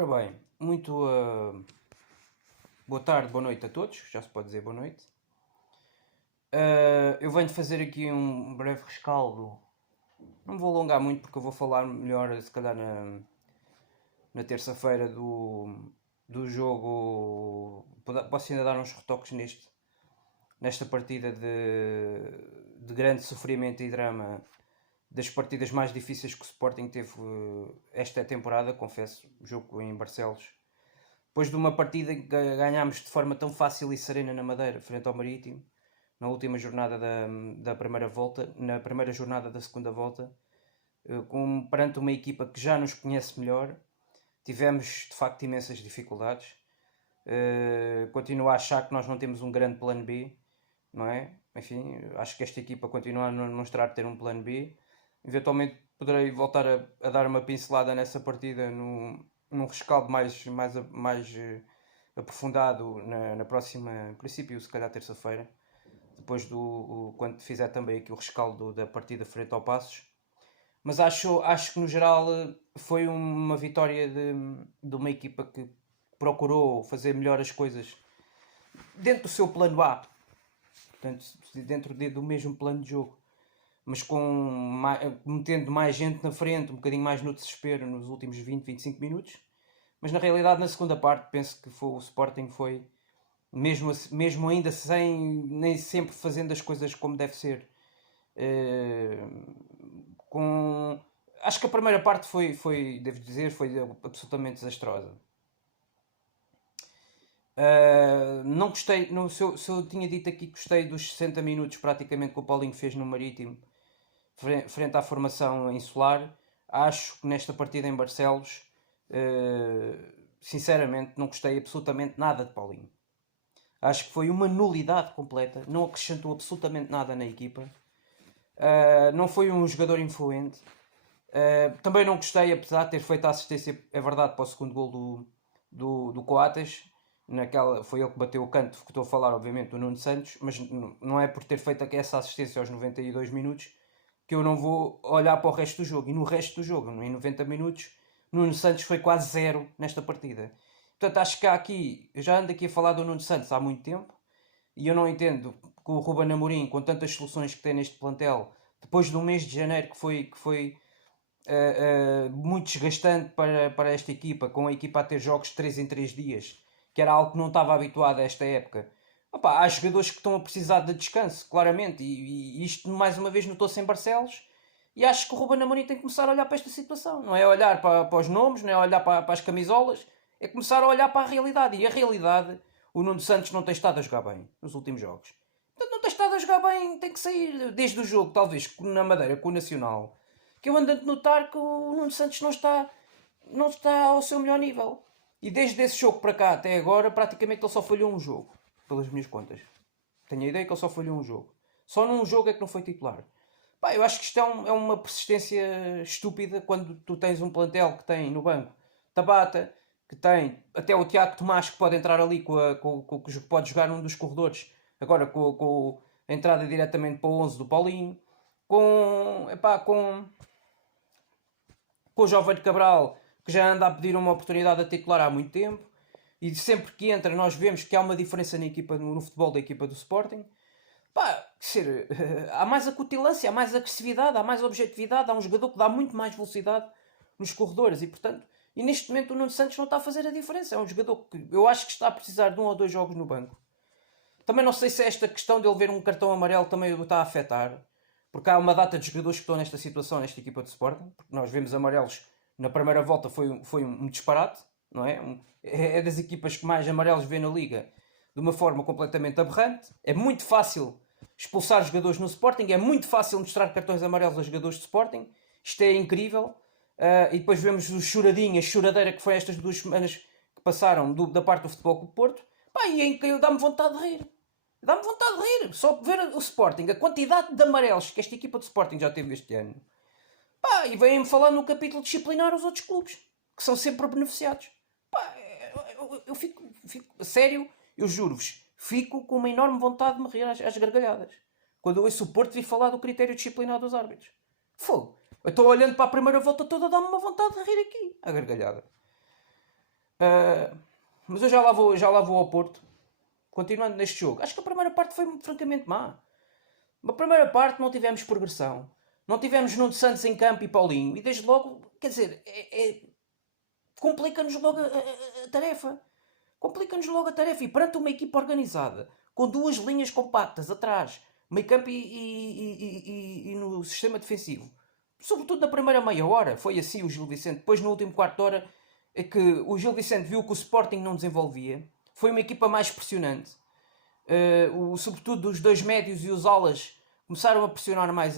Ora bem, muito boa tarde, boa noite a todos, já se pode dizer boa noite. Eu venho fazer aqui um breve rescaldo. Não me vou alongar muito porque eu vou falar melhor, se calhar, na terça-feira do jogo. Posso ainda dar uns retoques nesta partida de grande sofrimento e drama, das partidas mais difíceis que o Sporting teve esta temporada, confesso, o jogo em Barcelos. Depois de uma partida que ganhámos de forma tão fácil e serena na Madeira, frente ao Marítimo, na última jornada da primeira volta, na primeira jornada da segunda volta, perante uma equipa que já nos conhece melhor, tivemos de facto imensas dificuldades. Continuo a achar que nós não temos um grande plano B, não é? Enfim, acho que esta equipa continua a não demonstrar ter um plano B. Eventualmente poderei voltar a dar uma pincelada nessa partida num rescaldo mais aprofundado na próxima, em princípio, se calhar terça-feira, depois quando fizer também aqui o rescaldo da partida frente ao Passos. Mas acho que no geral foi uma vitória de uma equipa que procurou fazer melhor as coisas dentro do seu plano A, portanto, dentro do mesmo plano de jogo, mas metendo mais gente na frente, um bocadinho mais no desespero nos últimos 20-25 minutos. Mas na realidade, na segunda parte, penso que o Sporting foi, mesmo ainda nem sempre fazendo as coisas como deve ser. Acho que a primeira parte devo dizer, foi absolutamente desastrosa. Não gostei, se eu tinha dito aqui que gostei dos 60 minutos praticamente que o Paulinho fez no Marítimo, frente à formação insular, acho que nesta partida em Barcelos, sinceramente, não gostei absolutamente nada de Paulinho. Acho que foi uma nulidade completa, não acrescentou absolutamente nada na equipa. Não foi um jogador influente. Também não gostei, apesar de ter feito a assistência, é verdade, para o segundo gol do Coates. Foi ele que bateu o canto, que estou a falar, obviamente, do Nuno Santos, mas não é por ter feito essa assistência aos 92 minutos que eu não vou olhar para o resto do jogo. E no resto do jogo, em 90 minutos, Nuno Santos foi quase zero nesta partida. Portanto, acho que eu já ando aqui a falar do Nuno Santos há muito tempo, e eu não entendo que o Ruben Amorim, com tantas soluções que tem neste plantel, depois de um mês de janeiro que foi muito desgastante para esta equipa, com a equipa a ter jogos de 3 em 3 dias, que era algo que não estava habituado a esta época. Há jogadores que estão a precisar de descanso, claramente, e isto mais uma vez notou-se em Barcelos, e acho que o Ruben Amorim tem que começar a olhar para esta situação. Não é olhar para os nomes, não é olhar para as camisolas, é começar a olhar para a realidade. E a realidade, o Nuno Santos não tem estado a jogar bem nos últimos jogos. Portanto, não tem estado a jogar bem, tem que sair desde o jogo, talvez na Madeira, com o Nacional, que eu ando a notar que o Nuno Santos não está ao seu melhor nível. E desde esse jogo para cá até agora, praticamente ele só falhou um jogo, pelas minhas contas. Tenho a ideia que ele só falhou um jogo. Só num jogo é que não foi titular. Eu acho que isto é uma persistência estúpida quando tu tens um plantel que tem no banco Tabata, que tem até o Tiago Tomás, que pode entrar ali que pode jogar num dos corredores, agora com a entrada diretamente para o 11 do Paulinho, com o Jovem Cabral, que já anda a pedir uma oportunidade a titular há muito tempo, e sempre que entra nós vemos que há uma diferença na equipa, no futebol da equipa do Sporting. Há mais acutilância, há mais agressividade, há mais objetividade, há um jogador que dá muito mais velocidade nos corredores, e neste momento o Nuno Santos não está a fazer a diferença. É um jogador que eu acho que está a precisar de 1 ou 2 jogos no banco. Também não sei se esta questão de ele ver um cartão amarelo também o está a afetar, porque há uma data de jogadores que estão nesta situação, nesta equipa de Sporting, porque nós vemos amarelos na primeira volta, foi um disparate, não é? É das equipas que mais amarelos vê na Liga, de uma forma completamente aberrante. É muito fácil expulsar jogadores no Sporting, é muito fácil mostrar cartões amarelos a jogadores de Sporting, isto é incrível. E depois vemos o choradinho, a choradeira que foi estas 2 semanas que passaram da parte do Futebol Clube Porto, e em que dá-me vontade de rir. Dá-me vontade de rir. Só ver o Sporting, a quantidade de amarelos que esta equipa de Sporting já teve este ano. E vêm-me falar no capítulo disciplinar os outros clubes, que são sempre beneficiados. Eu fico, sério, eu juro-vos, fico com uma enorme vontade de me rir às gargalhadas. Quando eu ouço o Porto vir falar do critério disciplinar dos árbitros. Fogo. Eu estou olhando para a primeira volta toda, dá-me uma vontade de rir aqui, à gargalhada. Uh, mas eu já lá vou ao Porto. Continuando neste jogo. Acho que a primeira parte foi francamente má. Na primeira parte não tivemos progressão. Não tivemos Nuno Santos em campo e Paulinho. E desde logo, quer dizer, complica-nos logo a tarefa. Complica-nos logo a tarefa. E perante uma equipa organizada, com duas linhas compactas atrás, meio campo e no sistema defensivo, sobretudo na primeira meia hora, foi assim o Gil Vicente. Depois, no último quarto de hora, é que o Gil Vicente viu que o Sporting não desenvolvia. Foi uma equipa mais pressionante. Sobretudo os dois médios e os alas começaram a pressionar mais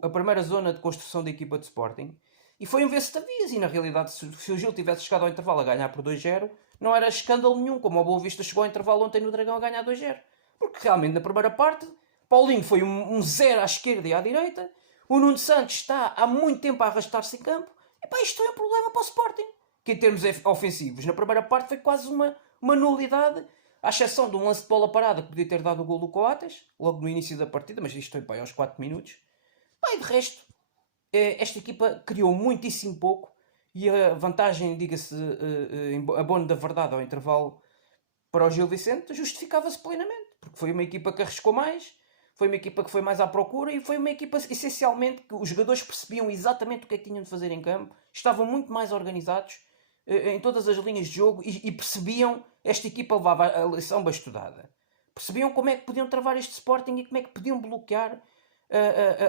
a primeira zona de construção da equipa de Sporting. E foi um ver-se-tavias. E na realidade, se o Gil tivesse chegado ao intervalo a ganhar por 2-0, não era escândalo nenhum, como o Boa Vista chegou ao intervalo ontem no Dragão a ganhar 2-0. Porque realmente na primeira parte, Paulinho foi um zero à esquerda e à direita. O Nuno Santos está há muito tempo a arrastar-se em campo. E pá, isto é um problema para o Sporting. Que em termos ofensivos, na primeira parte foi quase uma nulidade. À exceção de um lance de bola parada que podia ter dado o gol do Coates, logo no início da partida, mas isto foi para aí aos 4 minutos. Pá, e de resto, esta equipa criou muitíssimo pouco e a vantagem, diga-se, em abono da verdade ao intervalo para o Gil Vicente, justificava-se plenamente, porque foi uma equipa que arriscou mais, foi uma equipa que foi mais à procura e foi uma equipa, essencialmente, que os jogadores percebiam exatamente o que é que tinham de fazer em campo, estavam muito mais organizados em todas as linhas de jogo e percebiam, esta equipa levava a lição bem estudada. Percebiam como é que podiam travar este Sporting e como é que podiam bloquear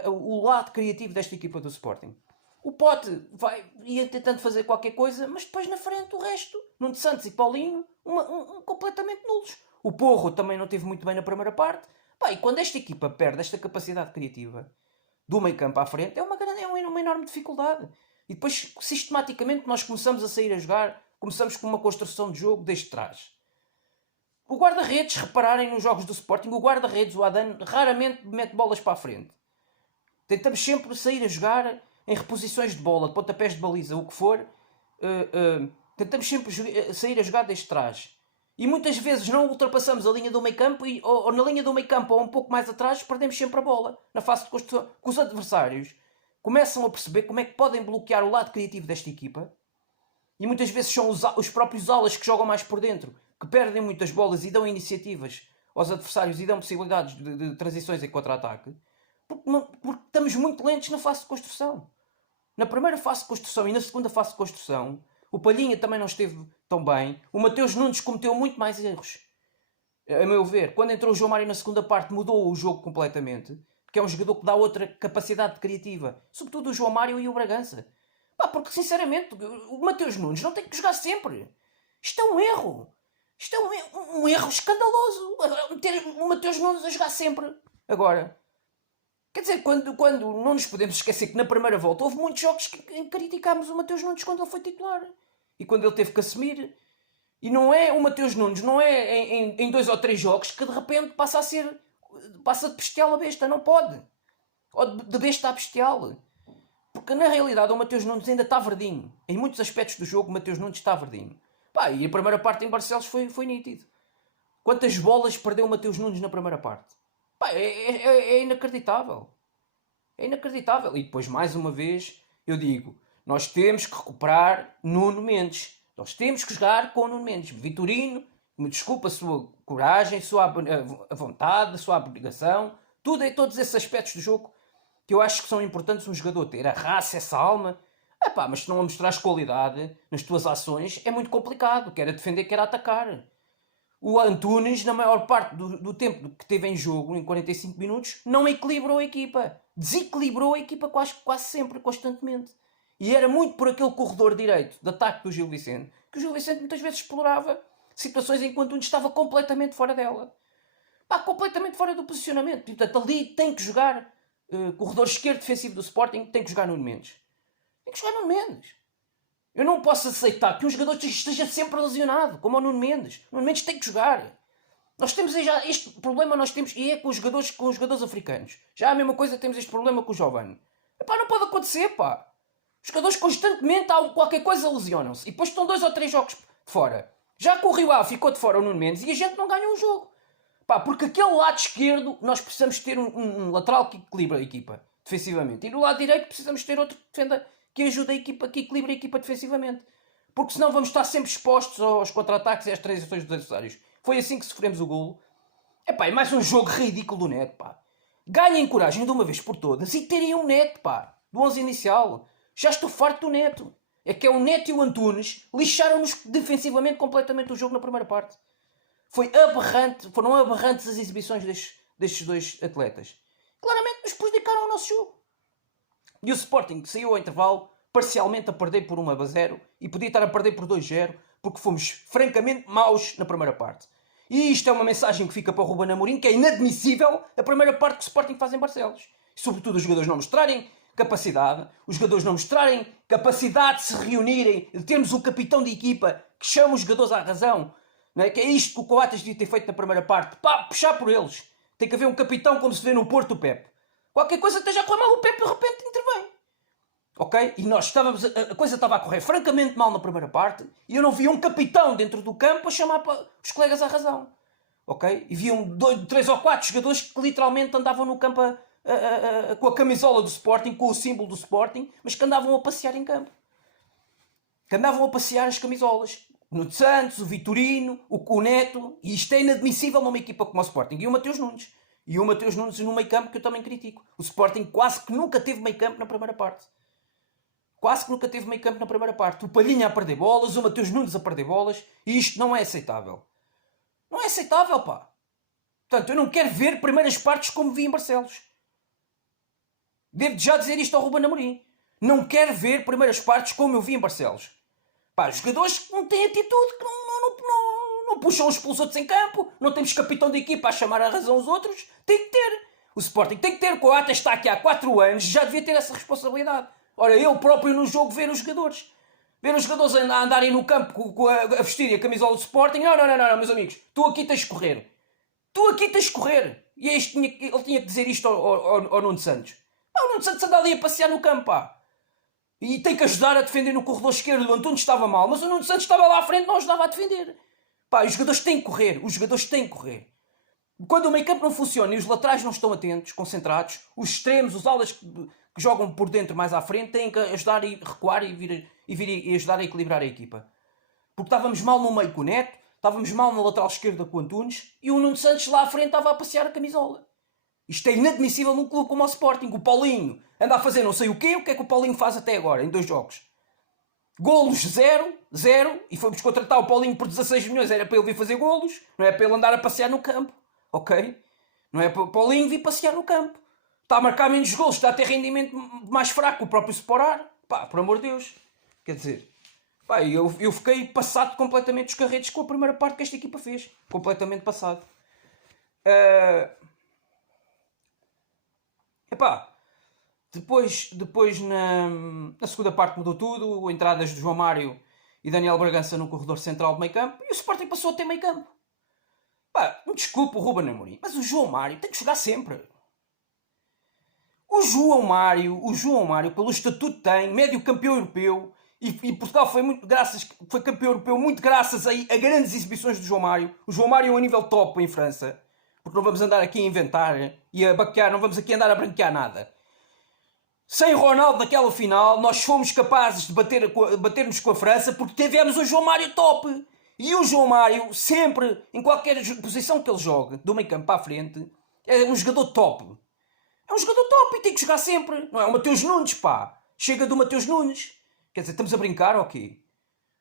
o lado criativo desta equipa do Sporting. O Pote ia tentando fazer qualquer coisa, mas depois na frente o resto, Nuno Santos e Paulinho, completamente nulos. O Porro também não teve muito bem na primeira parte. Pá, e quando esta equipa perde esta capacidade criativa do meio campo à frente, é uma enorme dificuldade. E depois, sistematicamente, nós começamos a sair a jogar, começamos com uma construção de jogo desde trás. O guarda-redes, repararem nos jogos do Sporting, o guarda-redes, o Adano, raramente mete bolas para a frente. Tentamos sempre sair a jogar em reposições de bola, de pontapés de baliza, o que for. Tentamos sempre sair a jogar desde trás. E muitas vezes não ultrapassamos a linha do meio campo ou na linha do meio campo ou um pouco mais atrás perdemos sempre a bola. Na fase de construção, que os adversários começam a perceber como é que podem bloquear o lado criativo desta equipa. E muitas vezes são os próprios alas que jogam mais por dentro, que perdem muitas bolas e dão iniciativas aos adversários e dão possibilidades de transições em contra-ataque. Porque estamos muito lentos na fase de construção. Na primeira fase de construção e na segunda fase de construção, o Palhinha também não esteve tão bem. O Mateus Nunes cometeu muito mais erros. A meu ver, quando entrou o João Mário na segunda parte, mudou o jogo completamente. Porque é um jogador que dá outra capacidade criativa. Sobretudo o João Mário e o Bragança. Pá, porque sinceramente, o Mateus Nunes não tem que jogar sempre. Isto é um erro. Isto é um erro escandaloso. Meter o Mateus Nunes a jogar sempre. Agora, quer dizer, quando não nos podemos esquecer que na primeira volta houve muitos jogos que criticámos o Mateus Nunes quando ele foi titular. E quando ele teve que assumir. E não é o Mateus Nunes, não é em 2 ou 3 jogos que de repente passa de bestial a besta. Não pode. Ou de besta a bestial. Porque na realidade o Mateus Nunes ainda está verdinho. Em muitos aspectos do jogo o Mateus Nunes está verdinho. Pá, e a primeira parte em Barcelos foi nítido. Quantas bolas perdeu o Mateus Nunes na primeira parte? Pá, é inacreditável. É inacreditável. E depois, mais uma vez, eu digo, nós temos que recuperar Nuno Mendes. Nós temos que jogar com o Nuno Mendes. Vitorino, me desculpa a sua coragem, a sua vontade, a sua abnegação, todos esses aspectos do jogo que eu acho que são importantes um jogador ter. A raça, essa alma. Mas se não a mostrares qualidade nas tuas ações, é muito complicado. Quer defender, quer atacar. O Antunes, na maior parte do tempo que teve em jogo, em 45 minutos, não equilibrou a equipa. Desequilibrou a equipa quase sempre, constantemente. E era muito por aquele corredor direito de ataque do Gil Vicente, que o Gil Vicente muitas vezes explorava situações em que o Antunes estava completamente fora dela. Completamente fora do posicionamento. E, portanto, ali tem que jogar corredor esquerdo defensivo do Sporting, tem que jogar Nuno Mendes. Tem que jogar Nuno Mendes. Eu não posso aceitar que um jogador esteja sempre lesionado, como o Nuno Mendes. O Nuno Mendes tem que jogar. Nós temos já este problema, e é com os jogadores africanos. Já a mesma coisa, temos este problema com o Giovane. Não pode acontecer, pá. Os jogadores constantemente, qualquer coisa, lesionam-se. E depois estão 2 ou 3 jogos de fora. Já com o Rio Ave ficou de fora o Nuno Mendes e a gente não ganha um jogo. Porque aquele lado esquerdo, nós precisamos ter um lateral que equilibra a equipa defensivamente. E do lado direito precisamos ter outro que defenda, que ajude a equipa, que equilibre a equipa defensivamente. porque senão vamos estar sempre expostos aos contra-ataques e às transições dos adversários. Foi assim que sofremos o golo. Epá, é mais um jogo ridículo do Neto, pá. Ganhem coragem de uma vez por todas e terem um Neto, pá, do 11 inicial. Já estou farto do Neto. É que é o Neto e o Antunes lixaram-nos defensivamente completamente o jogo na primeira parte. Foi aberrante, foram aberrantes as exibições destes dois atletas. Claramente nos prejudicaram o nosso jogo. E o Sporting saiu ao intervalo parcialmente a perder por 1-0 e podia estar a perder por 2-0 porque fomos francamente maus na primeira parte. E isto é uma mensagem que fica para o Ruben Amorim, que é inadmissível a primeira parte que o Sporting faz em Barcelos. E, sobretudo os jogadores não mostrarem capacidade, os jogadores não mostrarem capacidade de se reunirem, de termos um capitão de equipa que chama os jogadores à razão. Não é? Que é isto que o Coates devia ter feito na primeira parte. Pá, puxar por eles. Tem que haver um capitão como se vê no Porto, o Pepe. Qualquer coisa esteja a correr mal, o Pepe de repente intervém. Ok? E nós estávamos... A coisa estava a correr francamente mal na primeira parte e eu não via um capitão dentro do campo a chamar os colegas à razão. Ok? E viam 3 ou 4 jogadores que literalmente andavam no campo com a camisola do Sporting, com o símbolo do Sporting, mas que andavam a passear em campo. Que andavam a passear as camisolas. O Nuno Santos, o Vitorino, o Neto. E isto é inadmissível numa equipa como o Sporting. E o Mateus Nunes. E o Mateus Nunes no meio campo, que eu também critico. O Sporting quase que nunca teve meio campo na primeira parte. Quase que nunca teve meio campo na primeira parte. O Palhinha a perder bolas, o Mateus Nunes a perder bolas. E isto não é aceitável. Não é aceitável, pá. Portanto, eu não quero ver primeiras partes como vi em Barcelos. Devo já dizer isto ao Ruben Amorim. Não quero ver primeiras partes como eu vi em Barcelos. Pá, os jogadores que não têm atitude, que não puxam uns pelos outros em campo, não temos capitão de equipa a chamar a razão os outros. Tem que ter. O Sporting tem que ter. O Coates está aqui há 4 anos, já devia ter essa responsabilidade. Ora, eu próprio no jogo ver os jogadores. Ver os jogadores a andarem no campo a vestirem a camisola do Sporting. Não, meus amigos. Tu aqui tens de correr. Tu aqui tens de correr. E ele tinha que dizer isto ao Nuno Santos. Pá, o Nuno Santos anda ali a passear no campo, pá. E tem que ajudar a defender no corredor esquerdo. O Antunes estava mal, mas o Nuno Santos estava lá à frente e não ajudava a defender. Pá, os jogadores têm que correr. Os jogadores têm que correr. Quando o meio campo não funciona e os laterais não estão atentos, concentrados, os extremos, os alas que jogam por dentro mais à frente têm que ajudar e recuar e ajudar a equilibrar a equipa. Porque estávamos mal no meio com o Neto, estávamos mal na lateral esquerda com o Antunes e o Nuno Santos lá à frente estava a passear a camisola. Isto é inadmissível num clube como o Sporting. O Paulinho anda a fazer não sei o que é que o Paulinho faz até agora, em 2 jogos. Golos 0, e fomos contratar o Paulinho por 16 milhões, era para ele vir fazer golos, não é para ele andar a passear no campo, ok? Não é para o Paulinho vir passear no campo. Está a marcar menos golos, está a ter rendimento mais fraco, o próprio Sporar. Pá, por amor de Deus. Quer dizer, pá, eu fiquei passado completamente dos carretos com a primeira parte que esta equipa fez. Completamente passado. Epá, depois na segunda parte mudou tudo. Entradas de João Mário e Daniel Bragança no corredor central do meio campo. E o Sporting passou a ter meio campo. Pá, me desculpe o Ruben Amorim, mas o João Mário tem que jogar sempre. O João Mário, pelo estatuto tem, médio campeão europeu, e Portugal foi campeão europeu muito graças a grandes exibições do João Mário. O João Mário é um nível top em França, porque não vamos andar aqui a inventar e a baquear, não vamos aqui andar a branquear nada. Sem Ronaldo naquela final, nós fomos capazes de bater-nos com a França porque tivemos o João Mário top. E o João Mário, sempre, em qualquer posição que ele jogue, do meio campo para a frente, é um jogador top. É um jogador top e tem que jogar sempre. Não é o Mateus Nunes, pá. Chega do Mateus Nunes. Quer dizer, estamos a brincar ou quê?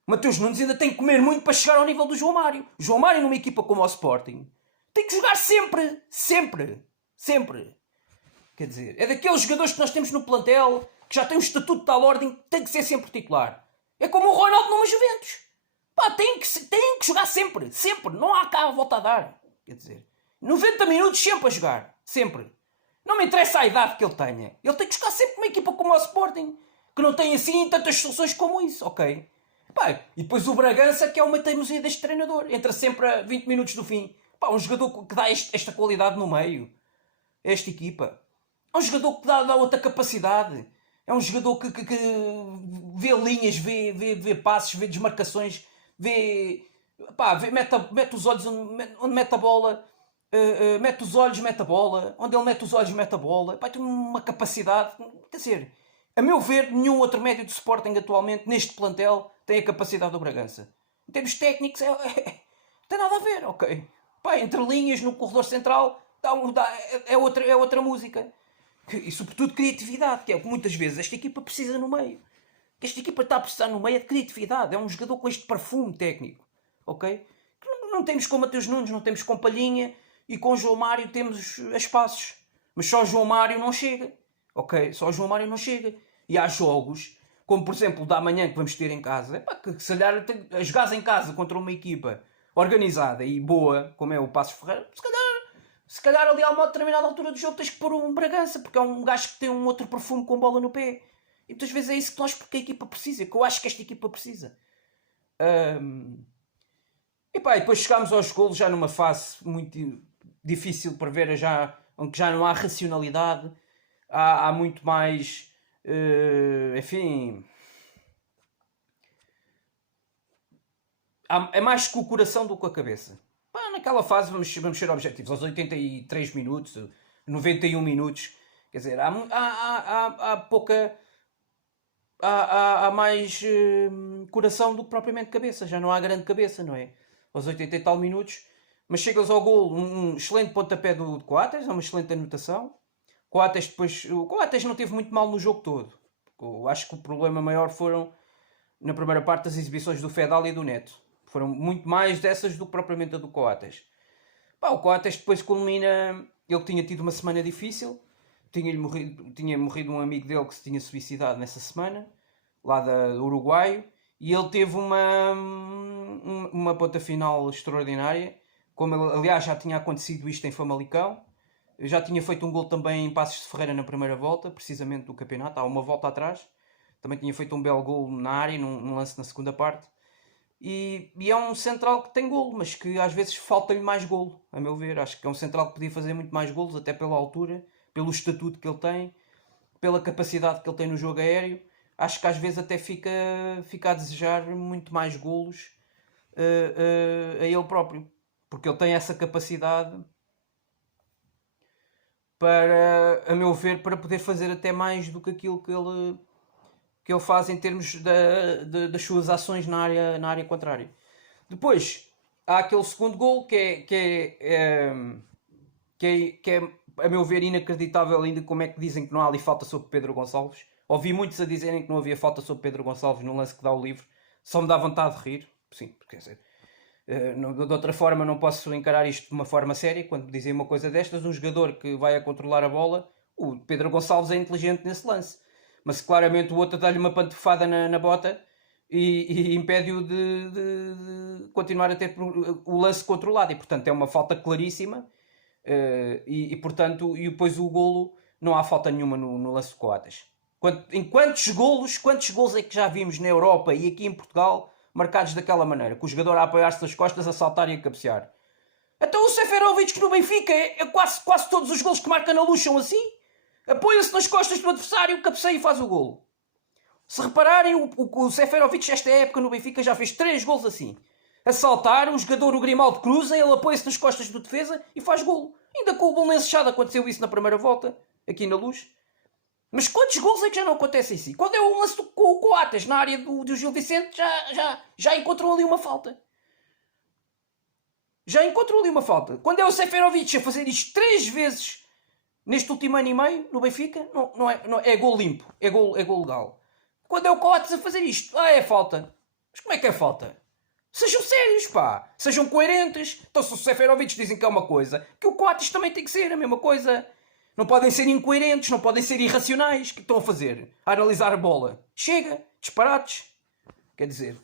O Mateus Nunes ainda tem que comer muito para chegar ao nível do João Mário. O João Mário numa equipa como o Sporting tem que jogar sempre. Sempre. Sempre. Quer dizer, é daqueles jogadores que nós temos no plantel que já tem um estatuto de tal ordem que tem que ser sempre titular. É como o Ronaldo numa Juventus. Pá, tem que jogar sempre. Sempre. Não há cá a volta a dar. Quer dizer, 90 minutos sempre a jogar. Sempre. Não me interessa a idade que ele tenha. Ele tem que jogar sempre com uma equipa como o Sporting, que não tem assim tantas soluções como isso, ok? Pá, e depois o Bragança, que é uma teimosia deste treinador. Entra sempre a 20 minutos do fim. Pá, um jogador que dá esta qualidade no meio. Esta equipa. É um jogador que dá outra capacidade. É um jogador que vê linhas, vê passes, vê desmarcações, mete os olhos onde mete a bola. Mete os olhos, mete a bola. Onde ele mete os olhos, mete a bola. Pá, tem uma capacidade. Quer dizer, A meu ver, nenhum outro médio de Sporting atualmente, neste plantel, tem a capacidade do Bragança. Em termos técnicos, não tem nada a ver, ok? Pá, entre linhas, no corredor central, é outra música. E sobretudo criatividade, que é o que muitas vezes esta equipa precisa no meio. Que esta equipa está a precisar no meio é de criatividade. É um jogador com este perfume técnico, ok? Que não temos com Mateus Nunes, não temos com Palhinha, e com João Mário temos espaços. Mas só João Mário não chega, ok? Só João Mário não chega. E há jogos, como por exemplo o da manhã que vamos ter em casa, que se calhar jogares em casa contra uma equipa organizada e boa, como é o Passos Ferreira, se calhar ali a uma determinada altura do jogo tens que pôr um Bragança, porque é um gajo que tem um outro perfume com bola no pé. E muitas vezes é isso que nós, porque a equipa precisa, que eu acho que esta equipa precisa. E depois chegámos aos golos já numa fase muito difícil para ver, onde já não há racionalidade, há muito mais, enfim, é mais com o coração do que com a cabeça. Naquela fase vamos ser objetivos, aos 83 minutos, 91 minutos, quer dizer, há pouca... Há mais coração do que propriamente cabeça, já não há grande cabeça, não é? Aos 80 e tal minutos, mas chegas ao gol, um excelente pontapé do Coates, é uma excelente anotação. O Coates não teve muito mal no jogo todo. Eu acho que o problema maior foram, na primeira parte, as exibições do Fedal e do Neto. Foram muito mais dessas do que propriamente a do Coates. O Coates depois culmina, ele tinha tido uma semana difícil, tinha morrido um amigo dele que se tinha suicidado nessa semana, lá do Uruguai, e ele teve uma ponta final extraordinária, como aliás já tinha acontecido isto em Famalicão. Eu já tinha feito um gol também em Passos de Ferreira na primeira volta, precisamente do campeonato, há uma volta atrás. Também tinha feito um belo gol na área, num lance na segunda parte. E é um central que tem golo, mas que às vezes falta-lhe mais golo, a meu ver. Acho que é um central que podia fazer muito mais golos, até pela altura, pelo estatuto que ele tem, pela capacidade que ele tem no jogo aéreo. Acho que às vezes até fica a desejar muito mais golos a ele próprio, porque ele tem essa capacidade para, a meu ver, para poder fazer até mais do que aquilo que ele faz em termos das suas ações na área contrária. Depois há aquele segundo gol que é, a meu ver, inacreditável ainda, como é que dizem que não há ali falta sobre Pedro Gonçalves. Ouvi muitos a dizerem que não havia falta sobre Pedro Gonçalves no lance que dá o livre. Só me dá vontade de rir. Sim, quer dizer, de outra forma não posso encarar isto de uma forma séria. Quando me dizem uma coisa destas, um jogador que vai a controlar a bola, o Pedro Gonçalves é inteligente nesse lance. Mas claramente o outro dá-lhe uma pantofada na bota e impede-o de continuar a ter o lance controlado. E portanto é uma falta claríssima. Portanto, e depois o golo, não há falta nenhuma no lance de Coates. Em quantos golos é que já vimos na Europa e aqui em Portugal marcados daquela maneira, com o jogador a apoiar-se nas costas, a saltar e a cabecear? Então o Seferovic, que no Benfica quase todos os golos que marca na Luz são assim, apoia-se nas costas do adversário, cabeceia e faz o golo. Se repararem, o Seferovic esta época no Benfica já fez 3 golos assim. A saltar, o jogador, o Grimaldo, cruza, ele apoia-se nas costas do defesa e faz golo. Ainda com o Belenenses Chade aconteceu isso na primeira volta, aqui na Luz. Mas quantos golos é que já não acontecem assim? Quando é o lance com o Coates na área do Gil Vicente, já encontrou ali uma falta. Já encontrou ali uma falta. Quando é o Seferovic a fazer isto 3 vezes neste último ano e meio, no Benfica, não é golo limpo, é golo legal. Quando é o Coates a fazer isto, é falta. Mas como é que é falta? Sejam sérios, pá. Sejam coerentes. Então se o Seferovic dizem que é uma coisa, que o Coates também tem que ser a mesma coisa. Não podem ser incoerentes, não podem ser irracionais. O que estão a fazer? A analisar a bola. Chega. Disparates. Quer dizer...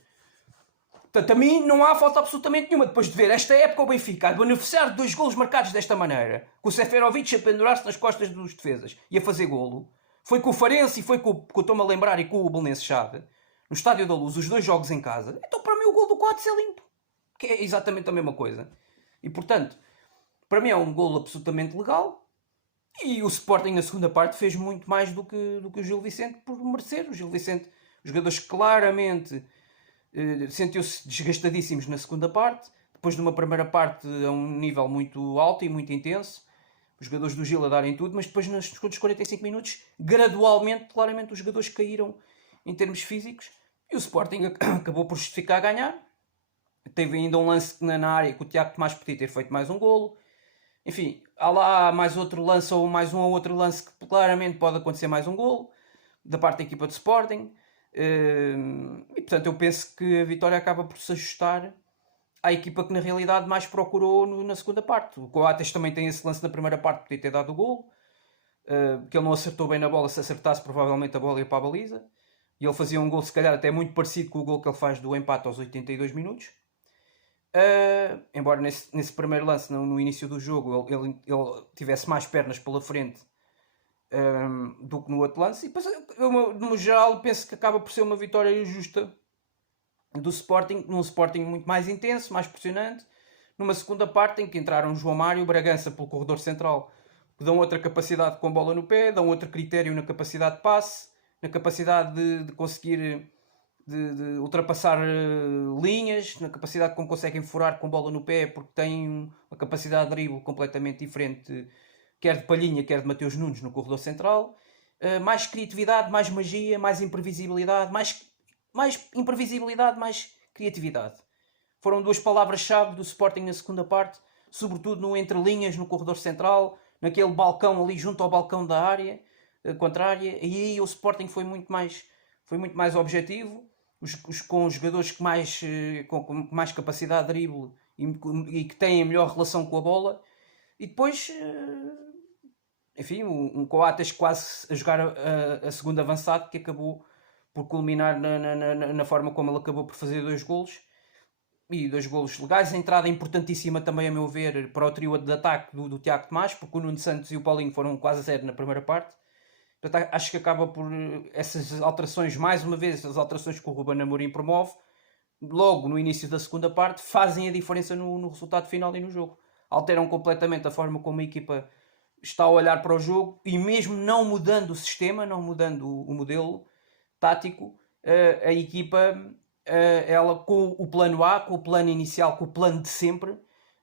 Portanto, a mim não há falta absolutamente nenhuma. Depois de ver esta época o Benfica a beneficiar de 2 golos marcados desta maneira, com o Seferovic a pendurar-se nas costas dos defesas e a fazer golo, foi com o Farense e foi com o estou-me a lembrar e com o Belenenses Chade, no Estádio da Luz, os 2 jogos em casa. Então para mim o golo do Coates é limpo. Que é exatamente a mesma coisa. E portanto, para mim é um golo absolutamente legal. E o Sporting na segunda parte fez muito mais do que o Gil Vicente por merecer. O Gil Vicente, os jogadores claramente sentiu-se desgastadíssimos na segunda parte, depois de uma primeira parte a um nível muito alto e muito intenso. os jogadores do Gil a darem tudo, mas depois nos segundos 45 minutos, gradualmente, claramente os jogadores caíram em termos físicos e o Sporting acabou por justificar a ganhar. Teve ainda um lance na área que o Tiago Tomás podia ter feito mais um golo. Enfim, há lá mais outro lance ou mais um ou outro lance que claramente pode acontecer mais um golo da parte da equipa de Sporting. E portanto eu penso que a vitória acaba por se ajustar à equipa que na realidade mais procurou na segunda parte. O Coates também tem esse lance na primeira parte, podia ter dado o golo, que ele não acertou bem na bola. Se acertasse provavelmente a bola ia para a baliza, e ele fazia um golo se calhar até muito parecido com o golo que ele faz do empate aos 82 minutos. Embora nesse primeiro lance, no início do jogo, ele tivesse mais pernas pela frente do que no outro lance. E depois, no geral, penso que acaba por ser uma vitória justa do Sporting, num Sporting muito mais intenso, mais pressionante, numa segunda parte em que entraram João Mário e Bragança pelo corredor central, que dão outra capacidade com bola no pé, dão outro critério na capacidade de passe, na capacidade de conseguir de ultrapassar linhas, na capacidade como conseguem furar com bola no pé, porque têm uma capacidade de drible completamente diferente, quer de Palhinha, quer de Mateus Nunes no corredor central. Mais criatividade, mais magia, mais imprevisibilidade, mais imprevisibilidade, mais criatividade. Foram duas palavras-chave do Sporting na segunda parte, sobretudo no entre-linhas, no corredor central, naquele balcão ali junto ao balcão da área contrária. E aí o Sporting foi muito mais objetivo, com os jogadores com mais capacidade de drible e que têm a melhor relação com a bola. E depois, enfim, um Coates quase a jogar a segunda avançado, que acabou por culminar na forma como ele acabou por fazer 2 golos. E 2 golos legais. A entrada importantíssima também, a meu ver, para o trio de ataque do Tiago Tomás, porque o Nuno Santos e o Paulinho foram quase a 0 na primeira parte. Portanto, acho que acaba por essas alterações, mais uma vez, as alterações que o Ruben Amorim promove, logo no início da segunda parte, fazem a diferença no resultado final e no jogo. Alteram completamente a forma como a equipa está a olhar para o jogo, e mesmo não mudando o sistema, não mudando o modelo tático, a equipa, ela com o plano A, com o plano inicial, com o plano de sempre,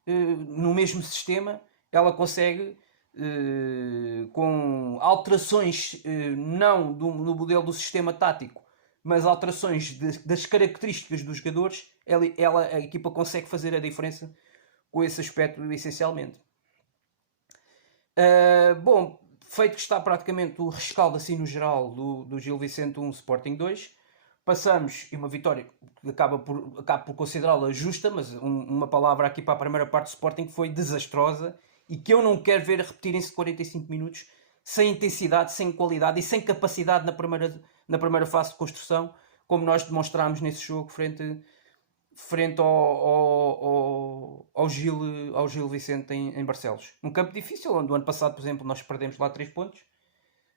no mesmo sistema, ela consegue, com alterações não no modelo do sistema tático, mas alterações das características dos jogadores, a equipa consegue fazer a diferença com esse aspecto essencialmente. Bom, feito que está praticamente o rescaldo assim no geral do Gil Vicente 1, Sporting 2, passamos, e uma vitória que acabo por considerá-la justa, mas uma palavra aqui para a primeira parte do Sporting, que foi desastrosa e que eu não quero ver repetirem-se 45 minutos sem intensidade, sem qualidade e sem capacidade na primeira fase de construção, como nós demonstrámos nesse jogo frente ao Gil Vicente em Barcelos. Um campo difícil, onde o ano passado, por exemplo, nós perdemos lá 3 pontos,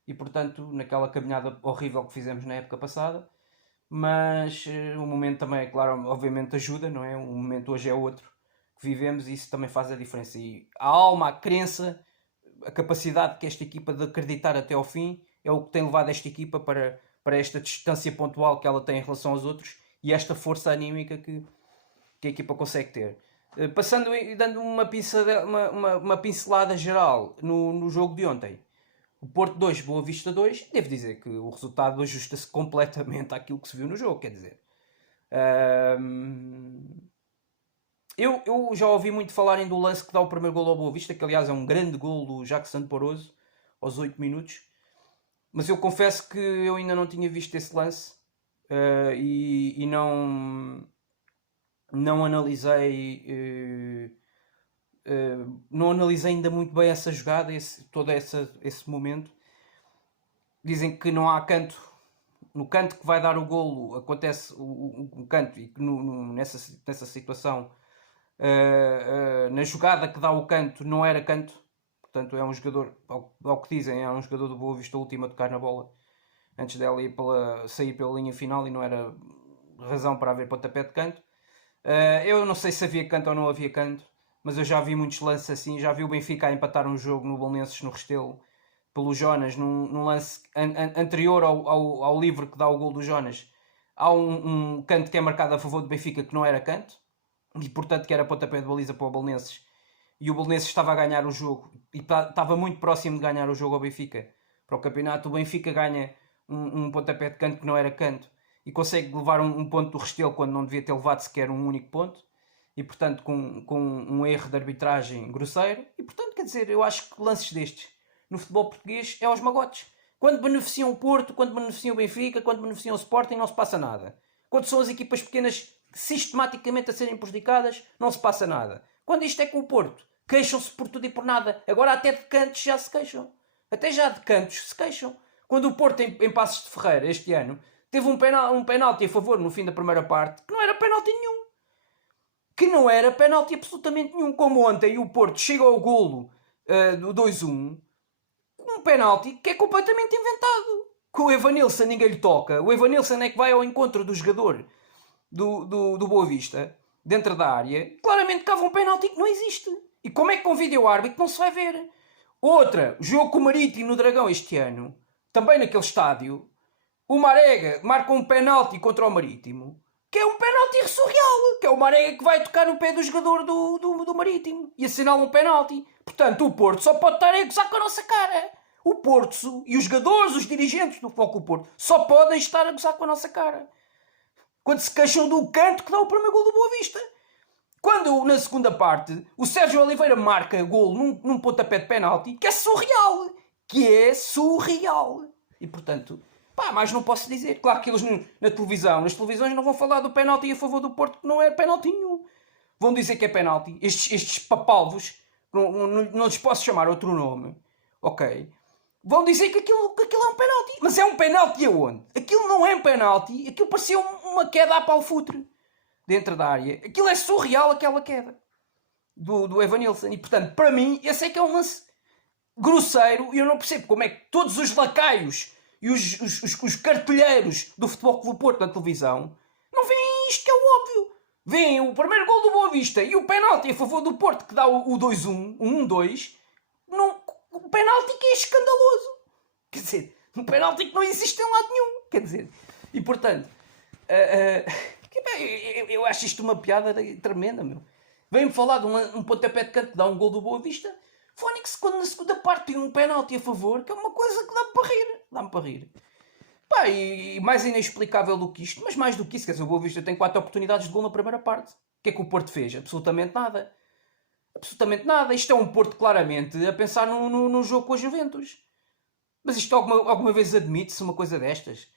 e portanto, naquela caminhada horrível que fizemos na época passada. Mas o momento também, claro, obviamente ajuda, não é? O momento hoje é outro que vivemos, e isso também faz a diferença. E a alma, a crença, a capacidade que esta equipa de acreditar até ao fim é o que tem levado esta equipa para esta distância pontual que ela tem em relação aos outros, e esta força anímica que a equipa consegue ter. Passando e dando uma pincelada geral no jogo de ontem. O Porto 2, Boa Vista 2, devo dizer que o resultado ajusta-se completamente àquilo que se viu no jogo, quer dizer. Eu já ouvi muito falarem do lance que dá o primeiro golo ao Boa Vista, que aliás é um grande golo do Jackson Poroso, aos 8 minutos. Mas eu confesso que eu ainda não tinha visto esse lance e não analisei... não analisei ainda muito bem essa jogada, todo esse momento. Dizem que não há canto. No canto que vai dar o golo acontece o canto, e que nessa situação, na jogada que dá o canto, não era canto. Portanto, é um jogador, ao que dizem, é um jogador do Boa Vista último a tocar na bola antes dela sair pela linha final, e não era razão para haver pontapé de canto. Eu não sei se havia canto ou não havia canto, mas eu já vi muitos lances assim. Já vi o Benfica a empatar um jogo no Belenenses, no Restelo, pelo Jonas, num lance anterior ao livre que dá o gol do Jonas. Há um canto que é marcado a favor do Benfica que não era canto, e portanto que era pontapé de baliza para o Belenenses, e o Belenenses estava a ganhar o jogo e estava muito próximo de ganhar o jogo ao Benfica para o campeonato. O Benfica ganha um pontapé de canto que não era canto e consegue levar um ponto do Restelo quando não devia ter levado sequer um único ponto, e portanto com um erro de arbitragem grosseiro. E portanto, quer dizer, eu acho que lances destes no futebol português é aos magotes. Quando beneficiam o Porto, quando beneficiam o Benfica, quando beneficiam o Sporting, não se passa nada. Quando são as equipas pequenas sistematicamente a serem prejudicadas, não se passa nada. Quando isto é com o Porto, queixam-se por tudo e por nada. Agora até de cantos já se queixam. Até já de cantos se queixam. Quando o Porto, em Passos de Ferreira, este ano, teve um penalti a favor no fim da primeira parte, que não era penalti nenhum. Que não era penalti absolutamente nenhum. Como ontem o Porto chega ao golo do 2-1, um penalti que é completamente inventado. Com o Evanilson ninguém lhe toca. O Evanilson é que vai ao encontro do jogador do Boa Vista, dentro da área. Claramente cava um penalti que não existe. E como é que com o vídeo árbitro não se vai ver? Outra, jogo com o Marítimo no Dragão este ano, também naquele estádio, o Marega marca um penalti contra o Marítimo, que é um penalti surreal, que é o Marega que vai tocar no pé do jogador do Marítimo e assinala um penalti. Portanto, o Porto só pode estar a gozar com a nossa cara. O Porto e os jogadores, os dirigentes do Futebol Clube Porto, só podem estar a gozar com a nossa cara. Quando se queixam do canto que dá o primeiro gol do Boa Vista. Quando, na segunda parte, o Sérgio Oliveira marca gol num pontapé de penalti, que é surreal. E, portanto, mais não posso dizer. Claro que eles na televisão, nas televisões não vão falar do penalti a favor do Porto, que não é penalti nenhum. Vão dizer que é penalti. Estes papalvos, não lhes posso chamar outro nome, ok? Vão dizer que aquilo é um penalti. Mas é um penalti aonde? Aquilo não é um penalti. Aquilo parecia uma queda a pau-futre dentro da área. Aquilo é surreal, aquela queda do Evanilson. E, portanto, para mim, esse é que é um lance grosseiro. E eu não percebo como é que todos os lacaios e os cartelheiros do Futebol Clube Porto na televisão não veem isto, que é o óbvio. Veem o primeiro gol do Boa Vista e o penalti a favor do Porto, que dá o 2-1, o 1-2. Um penalti que é escandaloso. Quer dizer, um penalti que não existe em lado nenhum. Quer dizer, e portanto, eu acho isto uma piada tremenda, meu. Vem-me falar de um pontapé de canto que dá um gol do Boa Vista. Fónix, quando na segunda parte tem um penalti a favor, que é uma coisa que dá-me para rir. Dá-me para rir. E mais inexplicável do que isto, mas mais do que isso, quer dizer, o Boa Vista tem 4 oportunidades de gol na primeira parte. O que é que o Porto fez? Absolutamente nada. Absolutamente nada. Isto é um Porto claramente a pensar no jogo com a Juventus. Mas isto alguma vez admite-se uma coisa destas?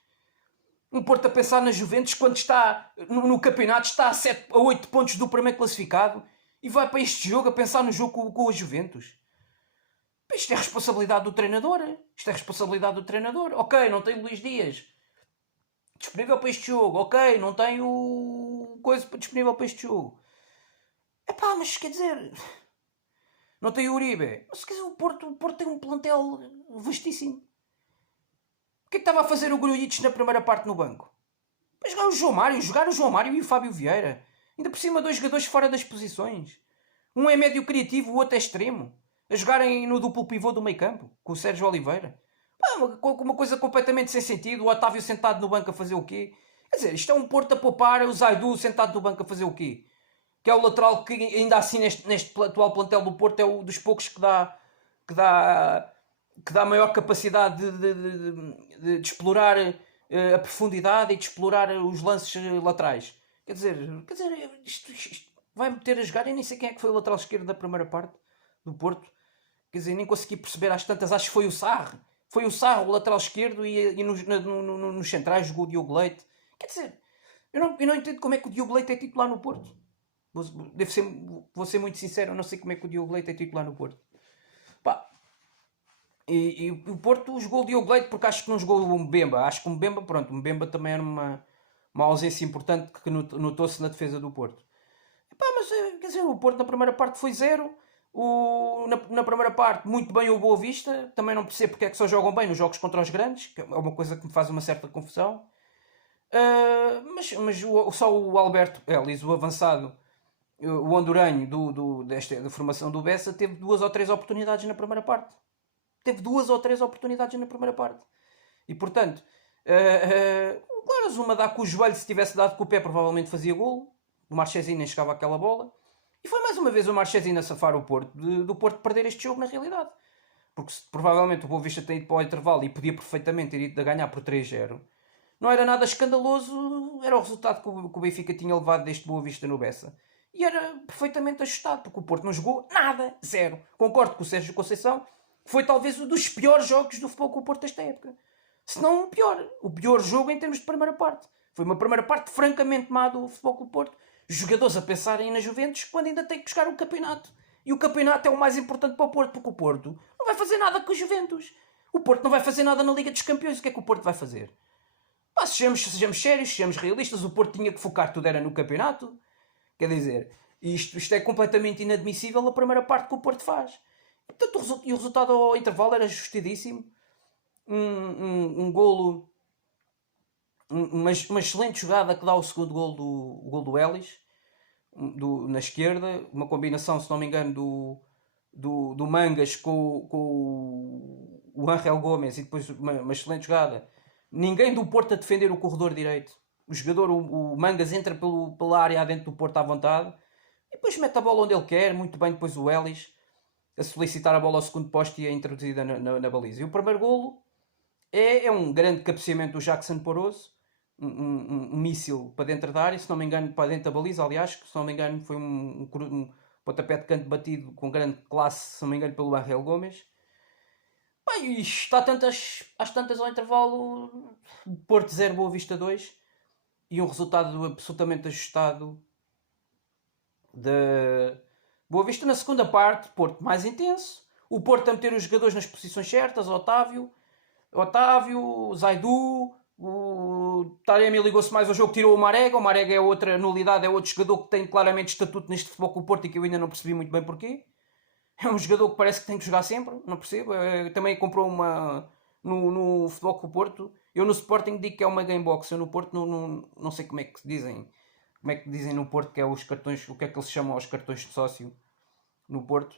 Um Porto a pensar na Juventus quando está no campeonato, está a 8 pontos do primeiro classificado e vai para este jogo a pensar no jogo com a Juventus. Isto é responsabilidade do treinador. Isto é responsabilidade do treinador. Ok, não tem o Luís Dias disponível para este jogo. Ok, não tem o coisa disponível para este jogo. Mas quer dizer, não tem o Uribe. Mas quer dizer, o Porto tem um plantel vastíssimo. O que é que estava a fazer o Grujic na primeira parte no banco? Para jogar o João Mário e o Fábio Vieira. Ainda por cima 2 jogadores fora das posições. Um é médio criativo, o outro é extremo. A jogarem no duplo pivô do meio campo, com o Sérgio Oliveira. Uma coisa completamente sem sentido. O Otávio sentado no banco a fazer o quê? Quer dizer, isto é um Porto a poupar, o Zaidu sentado no banco a fazer o quê? Que é o lateral que ainda assim neste atual plantel do Porto é um dos poucos que dá maior capacidade de explorar a profundidade e de explorar os lances laterais. Quer dizer isto vai meter a jogar. Eu nem sei quem é que foi o lateral esquerdo da primeira parte do Porto. Quer dizer, nem consegui perceber às tantas. Acho que foi o Sarre. Foi o Sarre, o lateral esquerdo, e nos centrais jogou o Diogo Leite. Quer dizer, eu não entendo como é que o Diogo Leite é titular no Porto. Vou ser muito sincero, eu não sei como é que o Diogo Leite é titular no Porto. E o Porto jogou o Diogo Leite porque acho que não jogou o Mbemba. Acho que o Mbemba também era uma ausência importante que notou-se na defesa do Porto. Mas quer dizer, o Porto na primeira parte foi 0. Na primeira parte, muito bem o Boa Vista. Também não percebo porque é que só jogam bem nos jogos contra os grandes, que é uma coisa que me faz uma certa confusão. Mas só o Alberto Ellis, o avançado, o andoranho da formação do Bessa, teve 2 ou 3 oportunidades na primeira parte. E portanto, claro, Zuma dá com o joelho. Se tivesse dado com o pé, provavelmente fazia golo. O Marchesini nem chegava àquela bola. E foi mais uma vez o Marchesino a safar o Porto, do Porto perder este jogo na realidade. Porque provavelmente o Boa Vista tem ido para o intervalo e podia perfeitamente ter ido a ganhar por 3-0. Não era nada escandaloso, era o resultado que o Benfica tinha levado deste Boa Vista no Bessa. E era perfeitamente ajustado, porque o Porto não jogou nada, zero. Concordo com o Sérgio Conceição, que foi talvez um dos piores jogos do futebol com o Porto desta época. Se não o pior. O pior jogo em termos de primeira parte. Foi uma primeira parte francamente má do futebol com o Porto. Jogadores a pensarem na Juventus quando ainda tem que buscar o campeonato. E o campeonato é o mais importante para o Porto, porque o Porto não vai fazer nada com a Juventus. O Porto não vai fazer nada na Liga dos Campeões. O que é que o Porto vai fazer? Pá, sejamos sérios, sejamos realistas. O Porto tinha que focar tudo era no campeonato. Quer dizer, isto é completamente inadmissível a primeira parte que o Porto faz. Portanto, o resultado ao intervalo era justidíssimo. Um golo, uma excelente jogada que dá o segundo golo do Ellis, na esquerda, uma combinação, se não me engano, do Mangas com o Ángel Gomes, e depois uma excelente jogada. Ninguém do Porto a defender o corredor direito. O jogador, o Mangas, entra pela área dentro do Porto à vontade e depois mete a bola onde ele quer. Muito bem depois o Ellis a solicitar a bola ao segundo poste e a introduzida na baliza. E o primeiro golo é um grande cabeceamento do Jackson Poroso, um míssil para dentro da área, se não me engano, para dentro da baliza, aliás, que se não me engano foi um pontapé de canto batido com grande classe, se não me engano, pelo Ángel Gomes. E está às tantas ao intervalo, Porto 0, Boa Vista 2, e um resultado absolutamente ajustado de Boa Vista na segunda parte. Porto mais intenso, o Porto a meter os jogadores nas posições certas, Otávio, Zaidu, o Taremi ligou-se mais ao jogo, tirou o Marega é outra nulidade, é outro jogador que tem claramente estatuto neste futebol com o Porto e que eu ainda não percebi muito bem porquê. É um jogador que parece que tem que jogar sempre, não percebo. Também comprou uma no futebol com o Porto. Eu no Sporting digo que é uma gamebox, eu no Porto não sei como é que dizem. Como é que dizem no Porto que é os cartões, o que é que eles chamam aos cartões de sócio no Porto.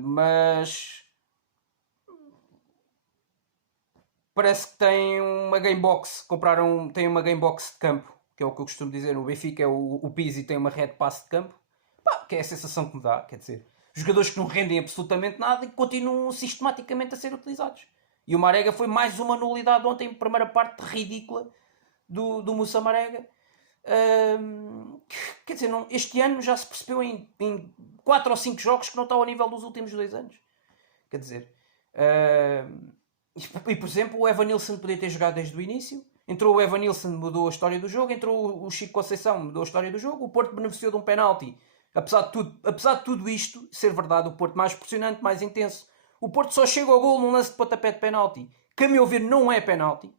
Mas parece que tem uma gamebox, tem uma gamebox de campo, que é o que eu costumo dizer. O Benfica é o Pizzi, tem uma red pass de campo. Que é a sensação que me dá, quer dizer, jogadores que não rendem absolutamente nada e que continuam sistematicamente a ser utilizados. E o Marega foi mais uma nulidade ontem, primeira parte ridícula do Moussa Marega. Quer dizer, este ano já se percebeu em 4 ou 5 jogos que não está ao nível dos últimos 2 anos. Quer dizer, e por exemplo, o Evanilson podia ter jogado desde o início. Entrou o Evanilson, mudou a história do jogo. Entrou o Chico Conceição, mudou a história do jogo. O Porto beneficiou de um penalti. Apesar de tudo isto ser verdade, o Porto mais pressionante, mais intenso. O Porto só chega ao gol num lance de pontapé de penalti, que a meu ver não é penalti.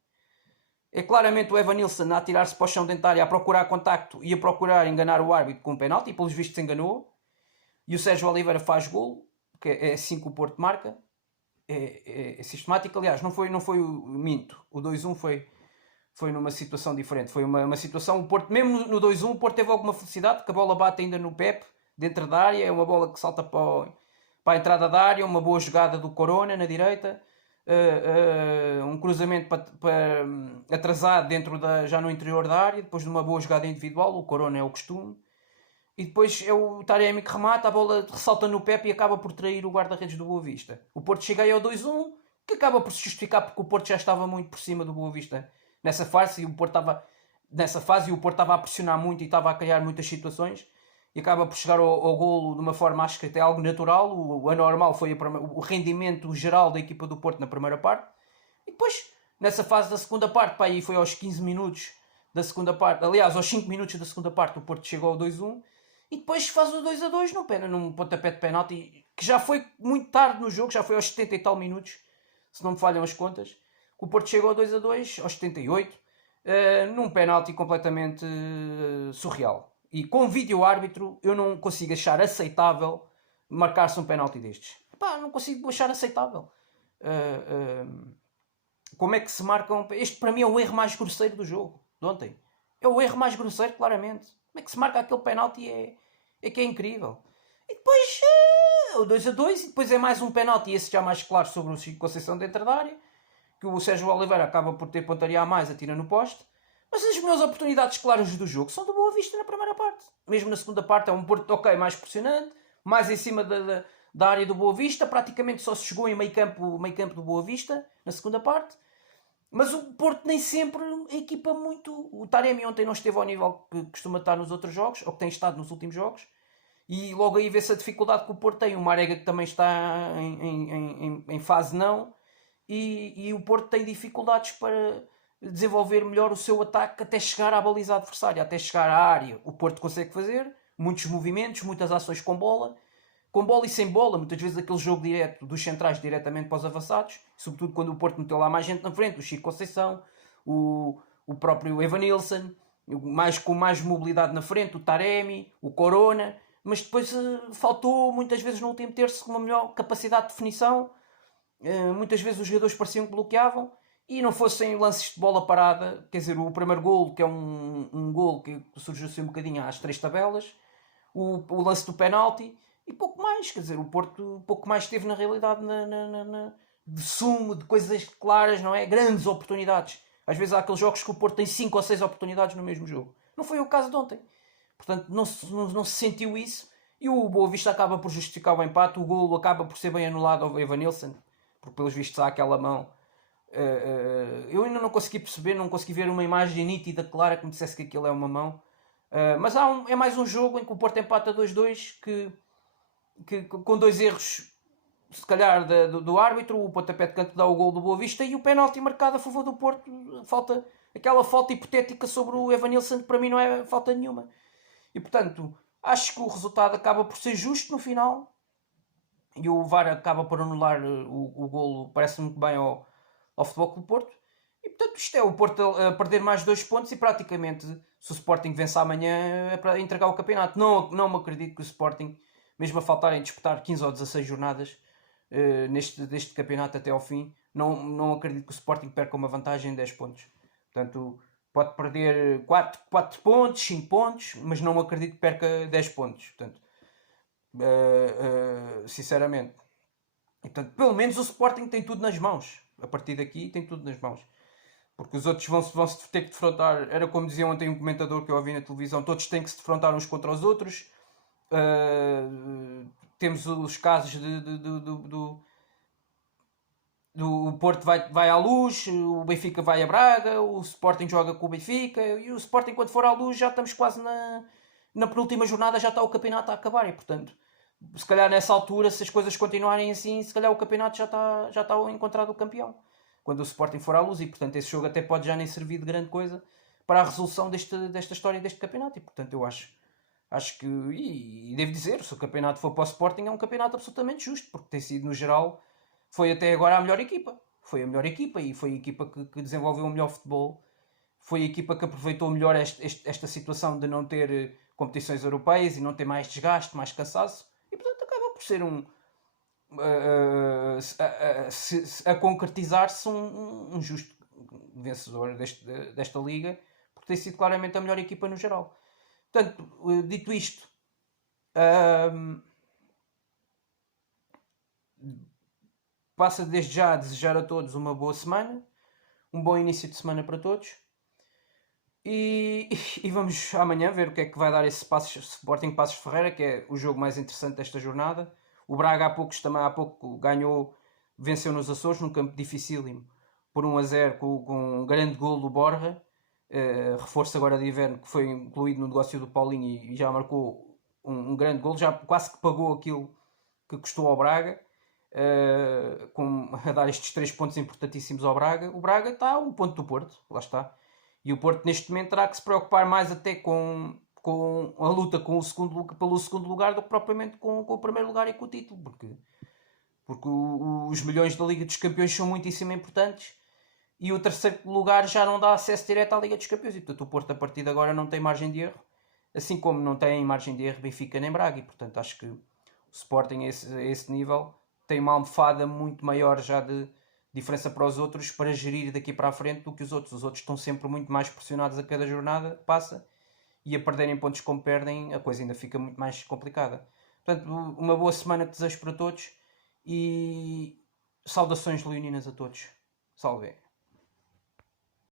É claramente o Evanilson a atirar-se para o chão dentário, a procurar contacto e a procurar enganar o árbitro com um penalti, e pelos vistos se enganou. E o Sérgio Oliveira faz gol, que é assim que o Porto marca. É sistemático. Aliás, não foi o minto. O 2-1 foi numa situação diferente. Foi uma situação, o Porto, mesmo no 2-1, o Porto teve alguma felicidade, que a bola bate ainda no Pepe, dentro da área, é uma bola que salta para a entrada da área, uma boa jogada do Corona na direita, um cruzamento para atrasado já no interior da área, depois de uma boa jogada individual, o Corona é o costume, e depois é o Taremi que remata, a bola ressalta no Pepe e acaba por trair o guarda-redes do Boa Vista. O Porto chega aí ao 2-1, que acaba por se justificar porque o Porto já estava muito por cima do Boa Vista nessa fase, e o Porto estava a pressionar muito e estava a criar muitas situações, e acaba por chegar ao golo de uma forma, acho que até algo natural. O anormal foi o rendimento geral da equipa do Porto na primeira parte, e depois nessa fase da segunda parte, aí foi aos 15 minutos da segunda parte, aliás aos 5 minutos da segunda parte, o Porto chegou ao 2-1 e depois faz o 2-2 num pontapé de penalti, que já foi muito tarde no jogo, já foi aos 70 e tal minutos, se não me falham as contas. O Porto chegou ao 2-2 aos 78, num penalti completamente surreal. E com vídeo árbitro eu não consigo achar aceitável marcar-se um penalti destes. Não consigo achar aceitável. Como é que se marcam? Este para mim é o erro mais grosseiro do jogo de ontem. É o erro mais grosseiro, claramente. Como é que se marca aquele penalti? É que é incrível. E depois o 2-2, e depois é mais um penalti, esse já mais claro, sobre o Chico Conceição dentro da área, que o Sérgio Oliveira acaba por ter pontaria a mais, atira no poste. Mas as melhores oportunidades claras do jogo são do Boa Vista na primeira parte. Mesmo na segunda parte é um Porto, ok, mais pressionante, mais em cima da área do Boa Vista, praticamente só se chegou em meio campo do Boa Vista, na segunda parte. Mas o Porto nem sempre a equipa muito... O Taremi ontem não esteve ao nível que costuma estar nos outros jogos, ou que tem estado nos últimos jogos. E logo aí vê-se a dificuldade que o Porto tem. O Marega que também está em fase não. E o Porto tem dificuldades para desenvolver melhor o seu ataque até chegar à baliza adversária, até chegar à área. O Porto consegue fazer muitos movimentos, muitas ações com bola e sem bola, muitas vezes aquele jogo direto dos centrais diretamente para os avançados, sobretudo quando o Porto meteu lá mais gente na frente, o Chico Conceição, o próprio Evanilson, com mais mobilidade na frente, o Taremi, o Corona, mas depois faltou muitas vezes no último terço uma melhor capacidade de definição, muitas vezes os jogadores pareciam que bloqueavam, e não fossem lances de bola parada, quer dizer, o primeiro golo, que é um golo que surgiu assim um bocadinho às 3 tabelas, o lance do penalti, e pouco mais, quer dizer, o Porto pouco mais teve na realidade de sumo, de coisas claras, não é? Grandes oportunidades. Às vezes há aqueles jogos que o Porto tem 5 ou 6 oportunidades no mesmo jogo. Não foi o caso de ontem. Portanto, não se sentiu isso. E o Boa Vista acaba por justificar o empate. O golo acaba por ser bem anulado ao Evanilson, porque pelos vistos há aquela mão. Eu ainda não consegui perceber, não consegui ver uma imagem nítida, clara, que me dissesse que aquilo é uma mão. Mas é mais um jogo em que o Porto empata 2-2 que com 2 erros, se calhar, do árbitro, o pontapé de canto dá o gol do Boa Vista e o penalti marcado a favor do Porto, aquela falta hipotética sobre o Evanilson, que para mim não é falta nenhuma. E portanto, acho que o resultado acaba por ser justo no final e o VAR acaba por anular o golo, parece muito bem ao Futebol Clube do Porto. E portanto, isto é o Porto a perder mais 2 pontos e praticamente, se o Sporting vence amanhã, é para entregar o campeonato. Não me acredito que o Sporting, mesmo a faltarem disputar 15 ou 16 jornadas deste campeonato até ao fim, não acredito que o Sporting perca uma vantagem de 10 pontos. Portanto, pode perder 4 pontos, 5 pontos, mas não acredito que perca 10 pontos. Portanto, sinceramente. E, portanto, pelo menos o Sporting tem tudo nas mãos. A partir daqui tem tudo nas mãos. Porque os outros vão-se ter que defrontar. Era como dizia ontem um comentador que eu ouvi na televisão: todos têm que se defrontar uns contra os outros. Temos os casos do Porto vai à Luz, o Benfica vai a Braga, o Sporting joga com o Benfica, e o Sporting, quando for à Luz, já estamos quase na penúltima jornada, já está o campeonato a acabar. E portanto, se calhar nessa altura, se as coisas continuarem assim, se calhar o campeonato já está encontrado o campeão, quando o Sporting for à Luz. E portanto, esse jogo até pode já nem servir de grande coisa para a resolução desta história deste campeonato. E portanto, eu acho que, e devo dizer, se o campeonato for para o Sporting, é um campeonato absolutamente justo, porque tem sido, no geral, foi até agora a melhor equipa. Foi a melhor equipa e foi a equipa que desenvolveu o melhor futebol. Foi a equipa que aproveitou melhor esta situação de não ter competições europeias e não ter mais desgaste, mais cansaço. E portanto acaba por ser a concretizar-se um justo vencedor desta liga, porque tem sido claramente a melhor equipa no geral. Portanto, dito isto, passo desde já a desejar a todos uma boa semana, um bom início de semana para todos. E vamos amanhã ver o que é que vai dar esse Sporting Passos Ferreira, que é o jogo mais interessante desta jornada. O Braga há pouco ganhou, venceu nos Açores, num campo dificílimo, por 1-0 com um grande gol do Borja. Reforço agora de inverno, que foi incluído no negócio do Paulinho e já marcou um grande gol, já quase que pagou aquilo que custou ao Braga, a dar estes 3 pontos importantíssimos ao Braga. O Braga está a 1 ponto do Porto, lá está. E o Porto neste momento terá que se preocupar mais até com a luta pelo segundo lugar do que propriamente com o primeiro lugar e com o título, porque os milhões da Liga dos Campeões são muitíssimo importantes e o terceiro lugar já não dá acesso direto à Liga dos Campeões. E portanto o Porto a partir de agora não tem margem de erro, assim como não tem margem de erro Benfica nem Braga. E portanto acho que o Sporting a esse nível tem uma almofada muito maior já de diferença para os outros para gerir daqui para a frente do que os outros. Os outros estão sempre muito mais pressionados a cada jornada que passa, e a perderem pontos como perdem, a coisa ainda fica muito mais complicada. Portanto, uma boa semana que desejo para todos e saudações leoninas a todos. Salve!